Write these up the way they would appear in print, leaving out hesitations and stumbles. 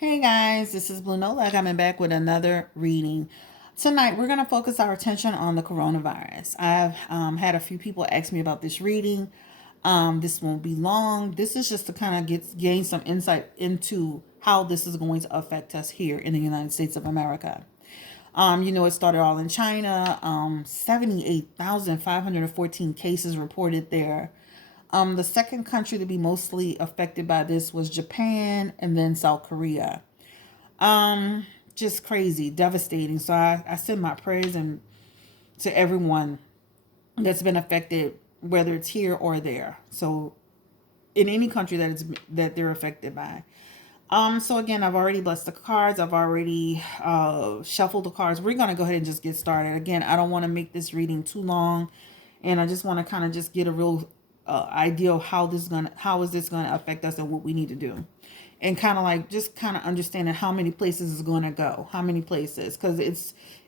Hey guys, this is Nola coming back with another reading. Tonight we're going to focus our attention on the coronavirus. I've had a few people ask me about this reading. This won't be long. This is just to kind of gain some insight into how this is going to affect us here in the United States of America. It started all in China. 78,514 cases reported there. The second country to be mostly affected by this was Japan and then South Korea. Just crazy, devastating. So I send my prayers and to everyone that's been affected, whether it's here or there. So in any country that they're affected by. So again, I've already blessed the cards. I've already shuffled the cards. We're gonna go ahead and just get started. Again, I don't want to make this reading too long, and I just want to kind of just get a real idea of how is this gonna affect us and what we need to do, and kind of like just kind of understanding how many places it's gonna go, how many places, because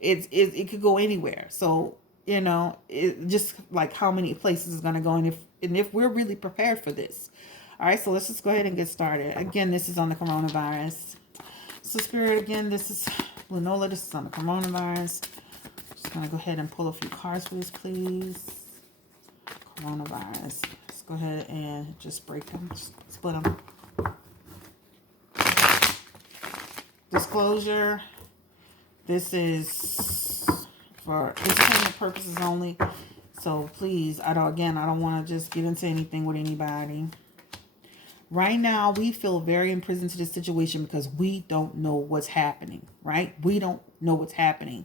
it could go anywhere. So it just like how many places is gonna go, and if we're really prepared for this. All right, so let's just go ahead and get started. Again, this is on the coronavirus. So, Spirit, again, this is Nola. This is on the coronavirus. Just going to go ahead and pull a few cards for this, please. Coronavirus. Let's go ahead and just break them, split them. Disclosure. This is for entertainment purposes only. So, please, I don't want to just get into anything with anybody. Right now, we feel very imprisoned to this situation because we don't know what's happening, right? We don't know what's happening.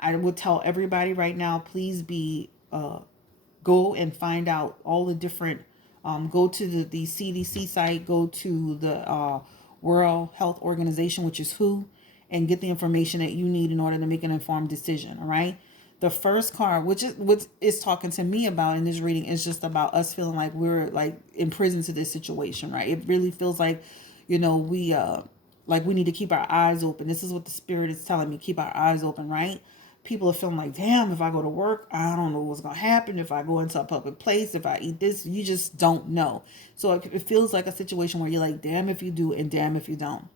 I would tell everybody right now, please go and find out all the different, go to the CDC site, go to the World Health Organization, which is WHO, and get the information that you need in order to make an informed decision, all right? The first card, which is what is talking to me about in this reading, is just about us feeling like we're like in prison to this situation, right? It really feels like, we like we need to keep our eyes open. This is what the spirit is telling me: keep our eyes open, right? People are feeling like, damn, if I go to work, I don't know what's gonna happen. If I go into a public place, if I eat this, you just don't know. So it feels like a situation where you're like, damn if you do and damn if you don't.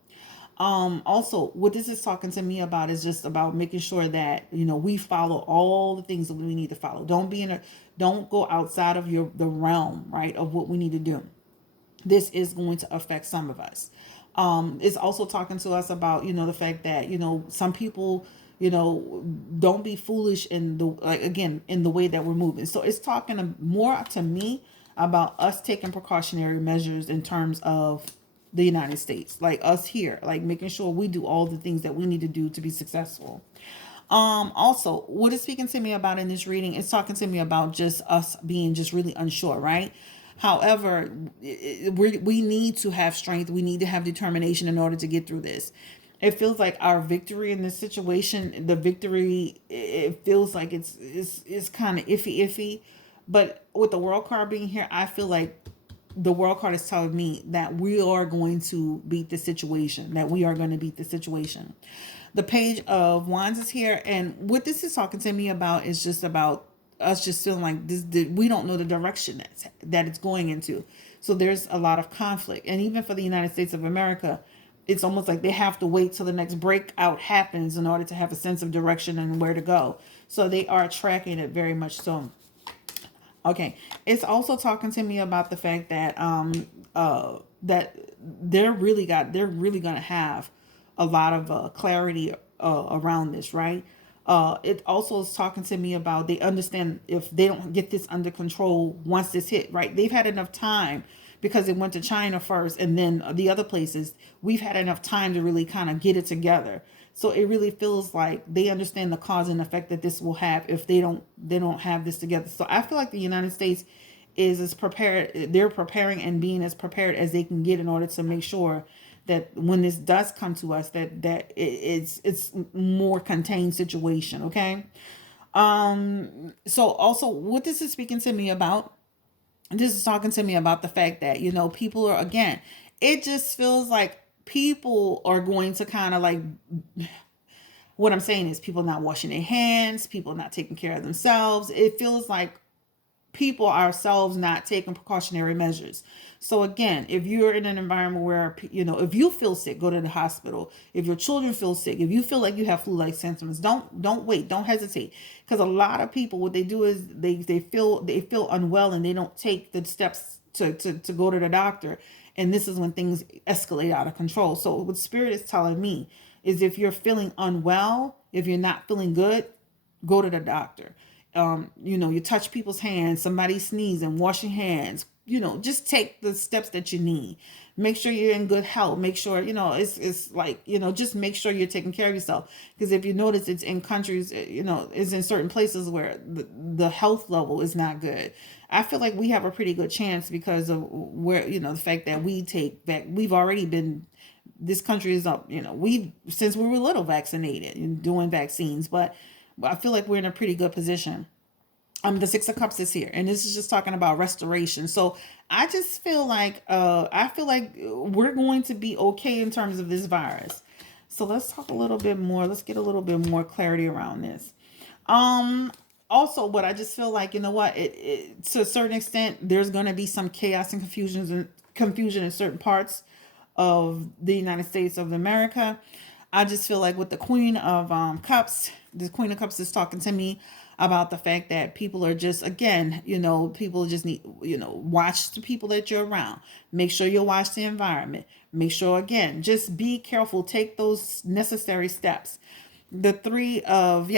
Also, what this is talking to me about is just about making sure that we follow all the things that we need to follow. Don't go outside of the realm, right, of what we need to do. This is going to affect some of us. It's also talking to us about the fact that some people don't be foolish in the like again in the way that we're moving. So it's talking more to me about us taking precautionary measures in terms of the United States, like us here, like making sure we do all the things that we need to do to be successful. Also, what is speaking to me about in this reading is talking to me about just us being just really unsure, right? However, we need to have strength. We need to have determination in order to get through this. It feels like our victory in this situation, the victory, it feels like it's kind of iffy. But with the world card being here, I feel like the world card is telling me that we are going to beat the situation, that we are going to beat the situation. The page of wands is here, and what this is talking to me about is just about us just feeling like this, we don't know the direction that it's going into. So there's a lot of conflict, and even for the United States of America, it's almost like they have to wait till the next breakout happens in order to have a sense of direction and where to go. So they are tracking it very much so. Okay, it's also talking to me about the fact that that they're really gonna have a lot of clarity around this, right? It also is talking to me about they understand if they don't get this under control once this hit, right? They've had enough time because it went to China first and then the other places. We've had enough time to really kind of get it together. So it really feels like they understand the cause and effect that this will have if they don't have this together. So I feel like the United States is as prepared. They're preparing and being as prepared as they can get in order to make sure that when this does come to us, it's more contained situation. Okay. So also, what this is speaking to me about, this is talking to me about the fact that people are, again, it just feels like people are going to kind of like, what I'm saying is people not washing their hands, people not taking care of themselves. It feels like people ourselves not taking precautionary measures. So again, if you're in an environment where, if you feel sick, go to the hospital. If your children feel sick, if you feel like you have flu-like symptoms, don't wait, don't hesitate. Because a lot of people, what they do is they feel unwell and they don't take the steps to go to the doctor. And this is when things escalate out of control. So what Spirit is telling me is, if you're feeling unwell, if you're not feeling good, go to the doctor. You touch people's hands, somebody sneeze and wash your hands. Just take the steps that you need. Make sure you're in good health. Make sure, it's like, just make sure you're taking care of yourself. Because if you notice, it's in countries, it's in certain places where the health level is not good. I feel like we have a pretty good chance because of where, the fact that we've already been, this country is up, we since we were little vaccinated and doing vaccines, but I feel like we're in a pretty good position. The Six of Cups is here, and this is just talking about restoration. So I just feel like we're going to be okay in terms of this virus. So let's talk a little bit more. Let's get a little bit more clarity around this. Also, what I just feel like, to a certain extent, there's going to be some chaos and confusion in certain parts of the United States of America. I just feel like with the Queen of Cups, the Queen of Cups is talking to me about the fact that people are just, again, people just need, watch the people that you're around. Make sure you watch the environment. Make sure, again, just be careful. Take those necessary steps. The Three of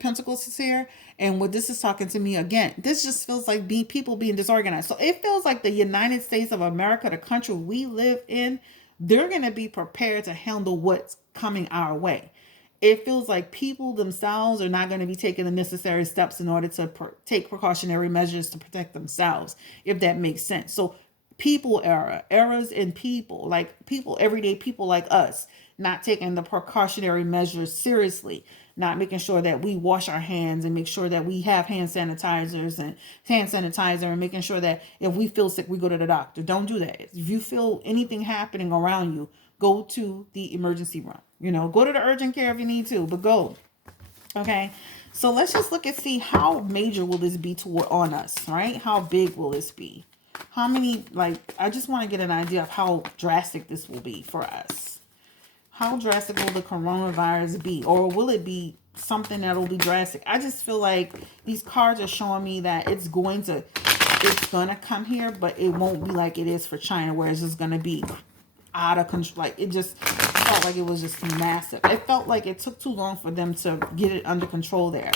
Pentacles is here. And what this is talking to me, again, this just feels like people being disorganized. So it feels like the United States of America, the country we live in, they're going to be prepared to handle what's coming our way. It feels like people themselves are not going to be taking the necessary steps in order to take precautionary measures to protect themselves, if that makes sense. So eras in people, like people, everyday people like us, not taking the precautionary measures seriously, not making sure that we wash our hands and make sure that we have hand sanitizer and making sure that if we feel sick, we go to the doctor. Don't do that. If you feel anything happening around you, go to the emergency room. Go to the urgent care if you need to, but go. Okay. So let's just look and see, how major will this be on us, right? How big will this be? How many, I just want to get an idea of how drastic this will be for us. How drastic will the coronavirus be? Or will it be something that will be drastic? I just feel like these cards are showing me that it's going to come here, but it won't be like it is for China, where it's just going to be out of control. Like, it just felt like it was just massive. It felt like it took too long for them to get it under control there.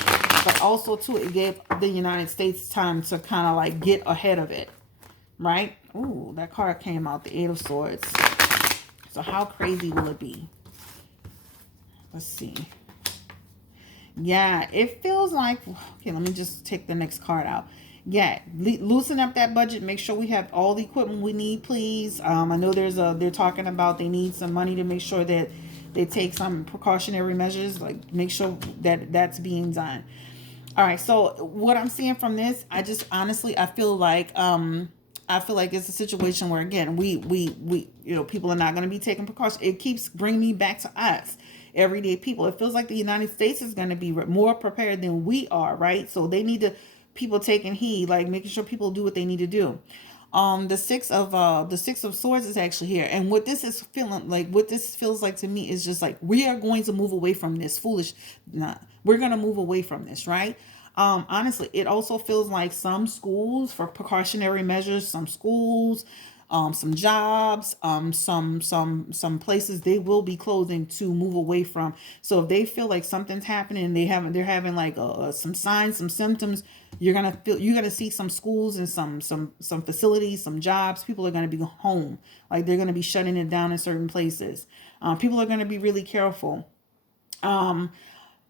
But also, too, it gave the United States time to kind of like get ahead of it. Right? Ooh, that card came out, the Eight of Swords. So how crazy will it be? Let's see. Yeah, it feels like... Okay, let me just take the next card out. Yeah, loosen up that budget. Make sure we have all the equipment we need, please. I know they're talking about they need some money to make sure that they take some precautionary measures. Like, make sure that that's being done. All right, so what I'm seeing from this, I just honestly, I feel like it's a situation where, again, we people are not going to be taking precautions. It keeps bringing me back to us, everyday people. It feels like the United States is going to be more prepared than we are, right? So they need people taking heed, like making sure people do what they need to do. The six of swords is actually here, and what this feels like to me is just like, we are going to move away from this we're going to move away from this, right? Honestly, it also feels like some schools, for precautionary measures, some schools, some jobs, some places, they will be closing to move away from. So if they feel like something's happening, they're having like some signs, some symptoms, you're gonna see some schools and some facilities, some jobs, people are gonna be home, like they're gonna be shutting it down in certain places. People are gonna be really careful.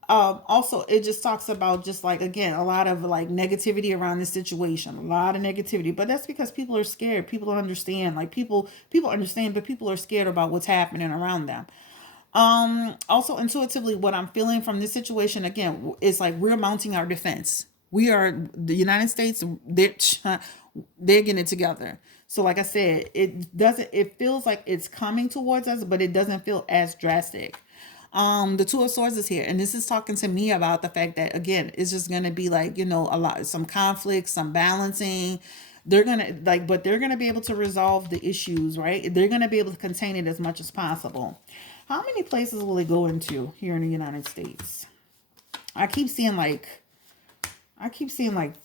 Also, it just talks about, just like, again, a lot of like negativity around this situation, a lot of negativity, but that's because people are scared. People don't understand. Like, people understand, but people are scared about what's happening around them. Also, intuitively, what I'm feeling from this situation, again, is like, we're mounting our defense. We are the United States. They're getting it together. So like I said, it feels like it's coming towards us, but it doesn't feel as drastic. The Two of Swords is here, and this is talking to me about the fact that, again, it's just gonna be like, a lot, some conflict, some balancing. They're gonna like, but they're gonna be able to resolve the issues, right? They're gonna be able to contain it as much as possible. How many places will it go into here in the United States? I keep seeing like,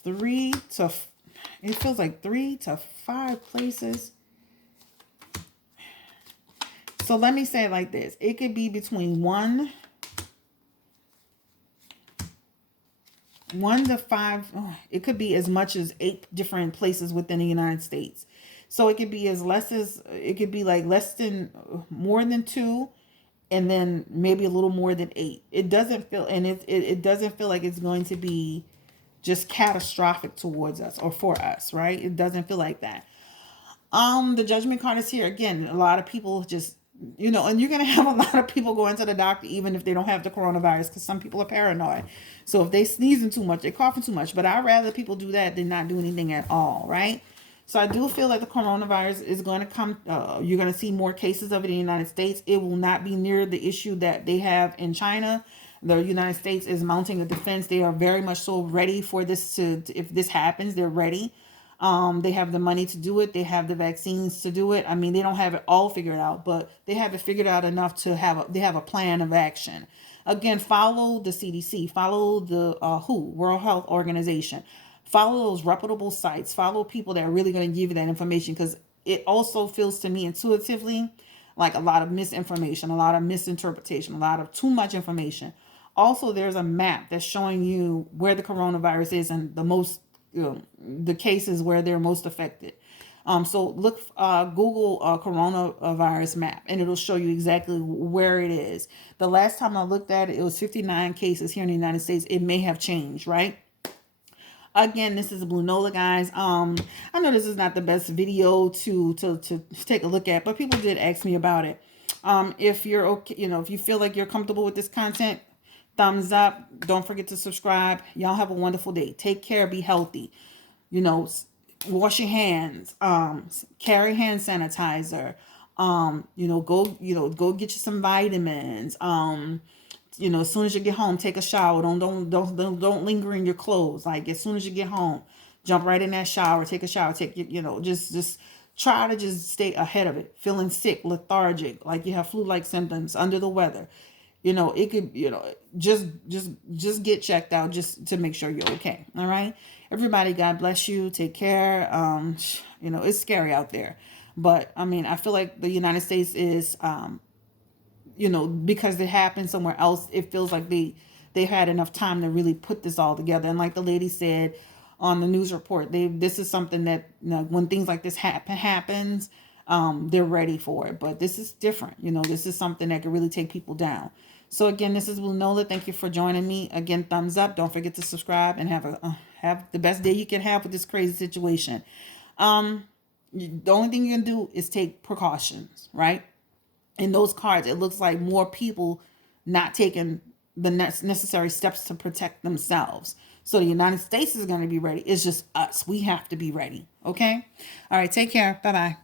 three to, it feels like 3 to 5 places. So let me say it like this. It could be between 1 to 5. It could be as much as 8 different places within the United States. So it could be it could be like more than 2, and then maybe a little more than 8. It doesn't feel, and it doesn't feel like it's going to be just catastrophic towards us or for us, right? It doesn't feel like that. The Judgment card is here again. A lot of people just, and you're gonna have a lot of people going to the doctor even if they don't have the coronavirus, because some people are paranoid. So if they sneezing too much, they coughing too much. But I'd rather people do that than not do anything at all, right? So I do feel like the coronavirus is going to come. You're going to see more cases of it in the United States. It will not be near the issue that they have in China. The United States is mounting a defense. They are very much so ready for this if this happens, they're ready. They have the money to do it. They have the vaccines to do it. I mean, they don't have it all figured out, but they have it figured out enough to they have a plan of action. Again, follow the CDC, follow the WHO, World Health Organization, follow those reputable sites, follow people that are really going to give you that information, because it also feels to me intuitively like a lot of misinformation, a lot of misinterpretation, a lot of too much information. Also, there's a map that's showing you where the coronavirus is and the cases where they're most affected. So look, Google coronavirus map, and it'll show you exactly where it is. The last time I looked at it, it was 59 cases here in the United States. It may have changed, right? Again, this is Blue Nola, guys. I know this is not the best video to take a look at, but people did ask me about it. If you're okay, if you feel like you're comfortable with this content, thumbs up. Don't forget to subscribe. Y'all have a wonderful day. Take care. Be healthy. Wash your hands. Carry hand sanitizer. Go get you some vitamins. As soon as you get home, take a shower. Don't linger in your clothes. Like, as soon as you get home, jump right in that shower. Take a shower. Just try to just stay ahead of it. Feeling sick, lethargic, like you have flu-like symptoms, under the weather. It could, just get checked out just to make sure you're okay. All right. Everybody, God bless you. Take care. It's scary out there, but I mean, I feel like the United States is, because it happened somewhere else, it feels like they had enough time to really put this all together. And like the lady said on the news report, this is something that, when things like this happens, they're ready for it. But this is different. This is something that could really take people down. So again, this is Blue Nola. Thank you for joining me. Again, thumbs up. Don't forget to subscribe, and have the best day you can have with this crazy situation. The only thing you can do is take precautions, right? In those cards, it looks like more people not taking the necessary steps to protect themselves. So the United States is going to be ready. It's just us. We have to be ready. Okay? All right. Take care. Bye-bye.